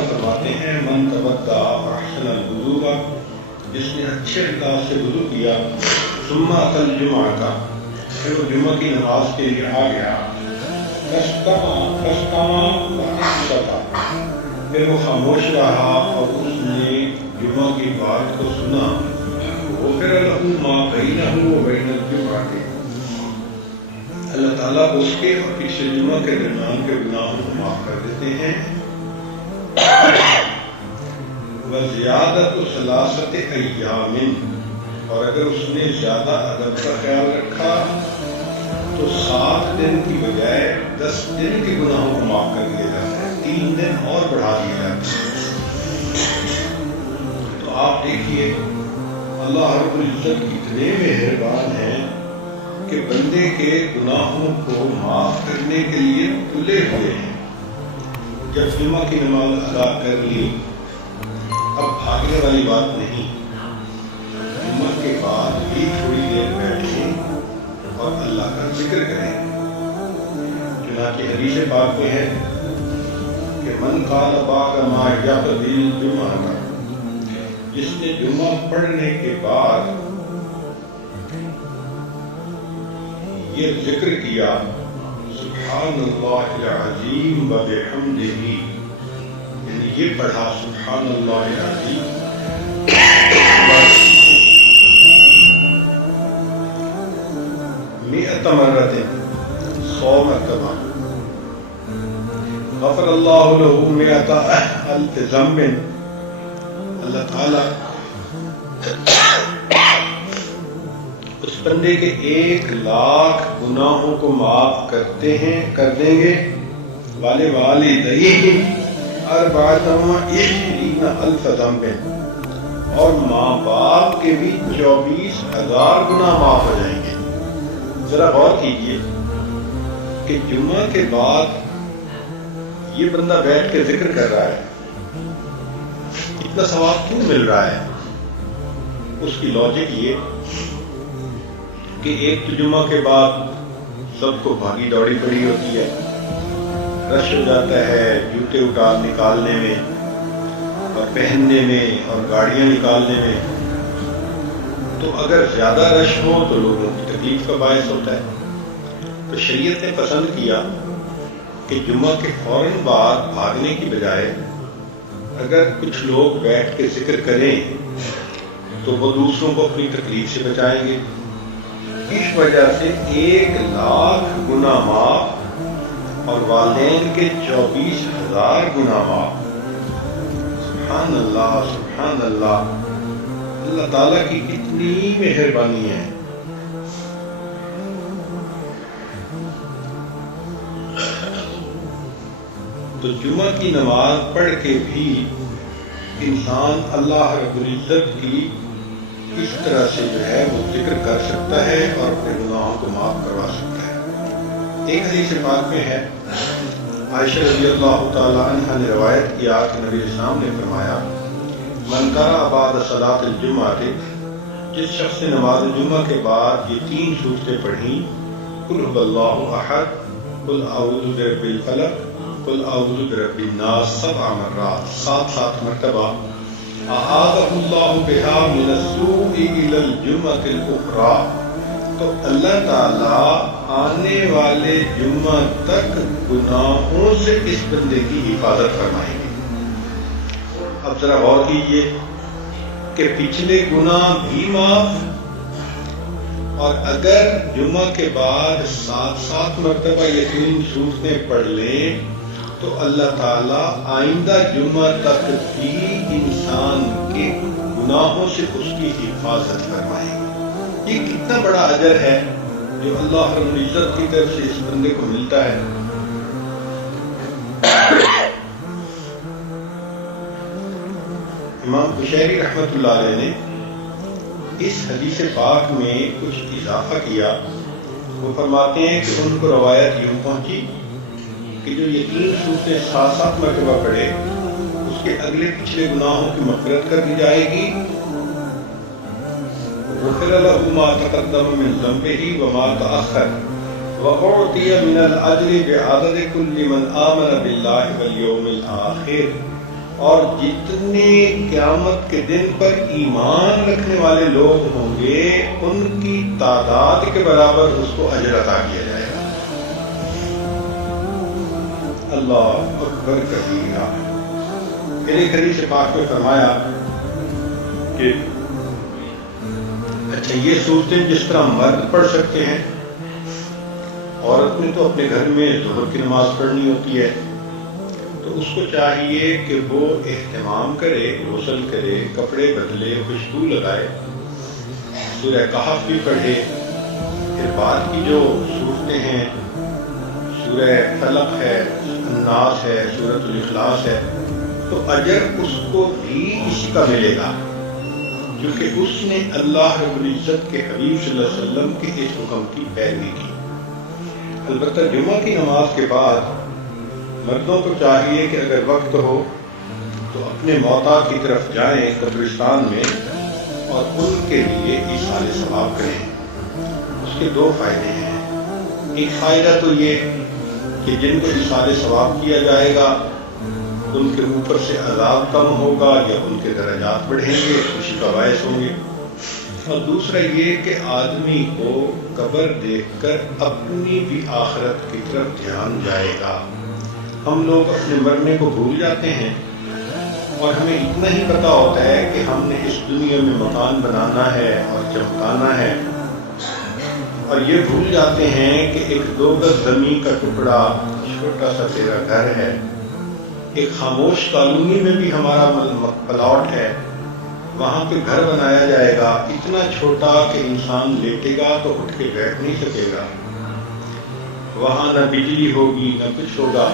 فرماتے ہیں من تبدع احسن الوضوء، جس نے اچھے انداز سے وضو کیا، ثم اتى الجمعہ، پھر وہ جمعہ کی نماز کے لیے آ گیا، پھر وہ خاموش رہا اور اس نے جمعہ کی بات کو سنا، غفر له ما بینہ وبین الجمعہ، اللہ تعالیٰ اس کے اور پچھلے جمعہ کے درمیان کے گناہوں کو معاف کر دیتے ہیں۔ وزیادت ثلاثت ایام، اور اگر اس نے زیادہ ادب کا خیال رکھا تو 7 دن کی بجائے 10 دن کے گناہوں کو معاف کر دیا جاتا ہے، 3 دن اور بڑھا دیا جاتا ہے۔ تو آپ دیکھیے اللہ رب العزت کتنے مہربان ہیں کہ بندے کے گناہوں کو معاف کرنے کے لیے تلے ہوئے ہیں۔ جب جمعہ کی نماز ادا کر لی، اب بھاگنے والی بات نہیں، جمعہ کے بعد بھی تھوڑی دیر بیٹھیں اور اللہ کا ذکر کریں۔ چنانچہ حدیث پاک میں ہے کہ من قال بعد ما یقضی الجمعہ، جس نے جمعہ پڑھنے کے بعد یہ ذکر کیا، سبحان اللہ العظیم وبحمدہ، یعنی یہ پڑھا سبحان اللہ العظیم 100 مرۃ، 100 مرتبہ، غفر اللہ له 100,000 ذنب، اللہ تعالیٰ اس بندے کے 1,00,000 گناہوں کو معاف کر دیں گے، والدیہ 24,000 ذنب، اور ماں باپ کے بھی 24,000 گناہ معاف ہو جائیں گے۔ ذرا غور کیجئے کہ جمعہ کے بعد یہ بندہ بیٹھ کے ذکر کر رہا ہے، اتنا ثواب کیوں مل رہا ہے؟ اس کی لاجک یہ کہ ایک تو جمعہ کے بعد سب کو بھاگی دوڑی پڑی ہوتی ہے، رش ہو جاتا ہے جوتے نکالنے میں اور پہننے میں اور گاڑیاں نکالنے میں، تو اگر زیادہ رش ہو تو لوگوں کی تکلیف کا باعث ہوتا ہے۔ تو شریعت نے پسند کیا کہ جمعہ کے فوراً بعد بھاگنے کی بجائے اگر کچھ لوگ بیٹھ کے ذکر کریں تو وہ دوسروں کو اپنی تکلیف سے بچائیں گے۔ اس وجہ سے 1,00,000 گناہ معاف اور والدین کے 24,000 گناہ معاف۔ سبحان اللہ، سبحان اللہ، اللہ تعالیٰ کی کتنی مہربانی ہے۔ تو جمعہ کی نماز پڑھ کے بھی انسان اللہ رب العزت کی اس طرح سے جو ہے وہ ذکر کر سکتا ہے اور اپنے گناہوں کو معاف کروا سکتا ہے۔ ایک حدیث پاک میں ہے، عائشہ رضی اللہ تعالی عنہ نے روایت کیا کہ نبی اسلام نے فرمایا، من قرأ بعد صلاۃ الجمعہ، جس شخص نے نماز جمعہ کے بعد یہ 3 سورتیں پڑھیں، قل هو اللہ احد، قل اعوذ برب الفلق، قل اعوذ برب الناس 7 مرات، 7 مرتبہ، اعاذہ اللہ بہا من السوء الی الجمعۃ الاخری، تو اللہ تعالیٰ آنے والے جمعہ تک گناہوں سے اس بندے کی حفاظت فرمائیں گے۔ اب ذرا غور کیجئے کہ پچھلے گناہ بھی معاف، اور اگر جمعہ کے بعد 7 مرتبہ یہ 3 سورتیں پڑھ لیں تو اللہ تعالیٰ آئندہ جمعہ تک بھی انسان کے گناہوں سے اس کی حفاظت فرمائے گا۔ یہ کتنا بڑا اجر ہے جو اللہ رب العزت کی طرف سے اس بندے کو ملتا ہے۔ امام بشیری رحمۃ اللہ علیہ نے اس حدیث پاک میں کچھ اضافہ کیا۔ وہ فرماتے ہیں کہ ان کو روایت یوں پہنچی کہ جو یہ 3 سورتیں 7 مرتبہ پڑھے اس کے اگلے پچھلے گناہوں کی مغفرت کر دی جائے گی، غفر له ما تقدم من ذنبه وما تأخر وأعطي من الأجر بعدد كل من آمن بالله واليوم الآخر. اور جتنے قیامت کے دن پر ایمان رکھنے والے لوگ ہوں گے ان کی تعداد کے برابر اس کو اجر عطا کیا جائے گا. اللہ اکبر کبیرہ. پھر ایک حدیث پاک میں فرمایا کہ اچھا یہ صورتیں جس طرح مرد پڑھ سکتے ہیں، عورت نے تو اپنے گھر میں ظہر کی نماز پڑھنی ہوتی ہے، تو اس کو چاہیے کہ وہ اہتمام کرے، غسل کرے، کپڑے بدلے، خوشبو لگائے، سورہ کہف بھی پڑھے، پھر بعد کی جو صورتیں ہیں، سورہ فلق ہے، الناس ہے، سورۃ الاخلاص ہے، تو اجر اس کو بھی اسی کا ملے گا، کیونکہ اس نے اللہ رب العزت کے حبیب صلی اللہ علیہ وسلم کے اس حکم کی پیروی کی. البتہ جمعہ کی نماز کے بعد مردوں کو چاہیے کہ اگر وقت ہو تو اپنے موتا کی طرف جائیں قبرستان میں اور ان کے لیے ایصال ثواب کریں. اس کے دو فائدے ہیں. ایک فائدہ تو یہ کہ جن کو ایصال ثواب کیا جائے گا ان کے اوپر سے عذاب کم ہوگا یا ان کے درجات بڑھیں گے، خوشی کا باعث ہوں گے. اور دوسرا یہ کہ آدمی کو قبر دیکھ کر اپنی بھی آخرت کی طرف دھیان جائے گا. ہم لوگ اپنے مرنے کو بھول جاتے ہیں اور ہمیں اتنا ہی پتا ہوتا ہے کہ ہم نے اس دنیا میں مکان بنانا ہے اور چمکانا ہے، اور یہ بھول جاتے ہیں کہ ایک 2 گز زمین کا ٹکڑا چھوٹا سا تیرا گھر ہے، ایک خاموش کالونی میں بھی ہمارا پلاٹ ہے، وہاں پہ گھر بنایا جائے گا اتنا چھوٹا کہ انسان لیٹے گا تو اٹھ کے بیٹھ نہیں سکے گا، وہاں نہ بجلی ہوگی نہ کچھ ہوگا.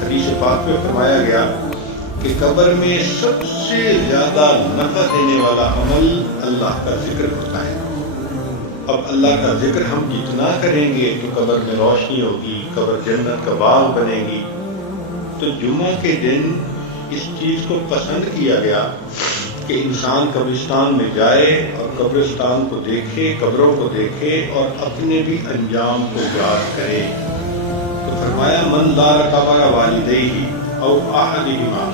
حدیث پاک میں فرمایا گیا کہ قبر میں سب سے زیادہ نفع دینے والا عمل اللہ کا ذکر ہوتا ہے. اب اللہ کا ذکر ہم جتنا کریں گے تو قبر میں روشنی ہوگی، قبر جنت کا باغ بنے گی. تو جمعہ کے دن اس چیز کو پسند کیا گیا کہ انسان قبرستان میں جائے اور قبرستان کو دیکھے، قبروں کو دیکھے اور اپنے بھی انجام کو یاد کرے. تو فرمایا من زار قبر والدیہ او احدہما،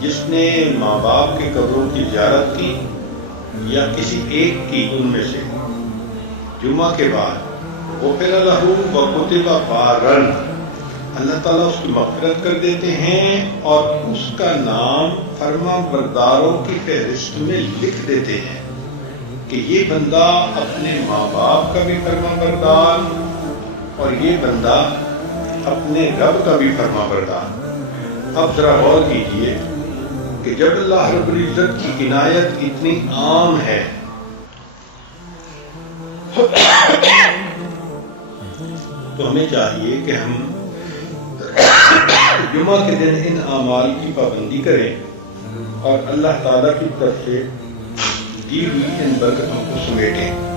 جس نے ماں باپ کے قبروں کی زیارت کی یا کسی ایک کی ان میں سے جمعہ کے بعد، غفر لہ وکتب بارا، اللہ تعالیٰ اس کی مغفرت کر دیتے ہیں اور اس کا نام فرما برداروں کی فہرست میں لکھ دیتے ہیں کہ یہ بندہ اپنے ماں باپ کا بھی فرما بردار اور یہ بندہ اپنے رب کا بھی فرما بردار. اب ذرا غور کیجئے کہ جب اللہ رب العزت کی عنایت اتنی عام ہے تو ہمیں چاہیے کہ ہم جمعہ کے دن ان اعمال کی پابندی کریں اور اللہ تعالیٰ کی طرف سے دی ہوئی ان برکتوں کو سمیٹیں.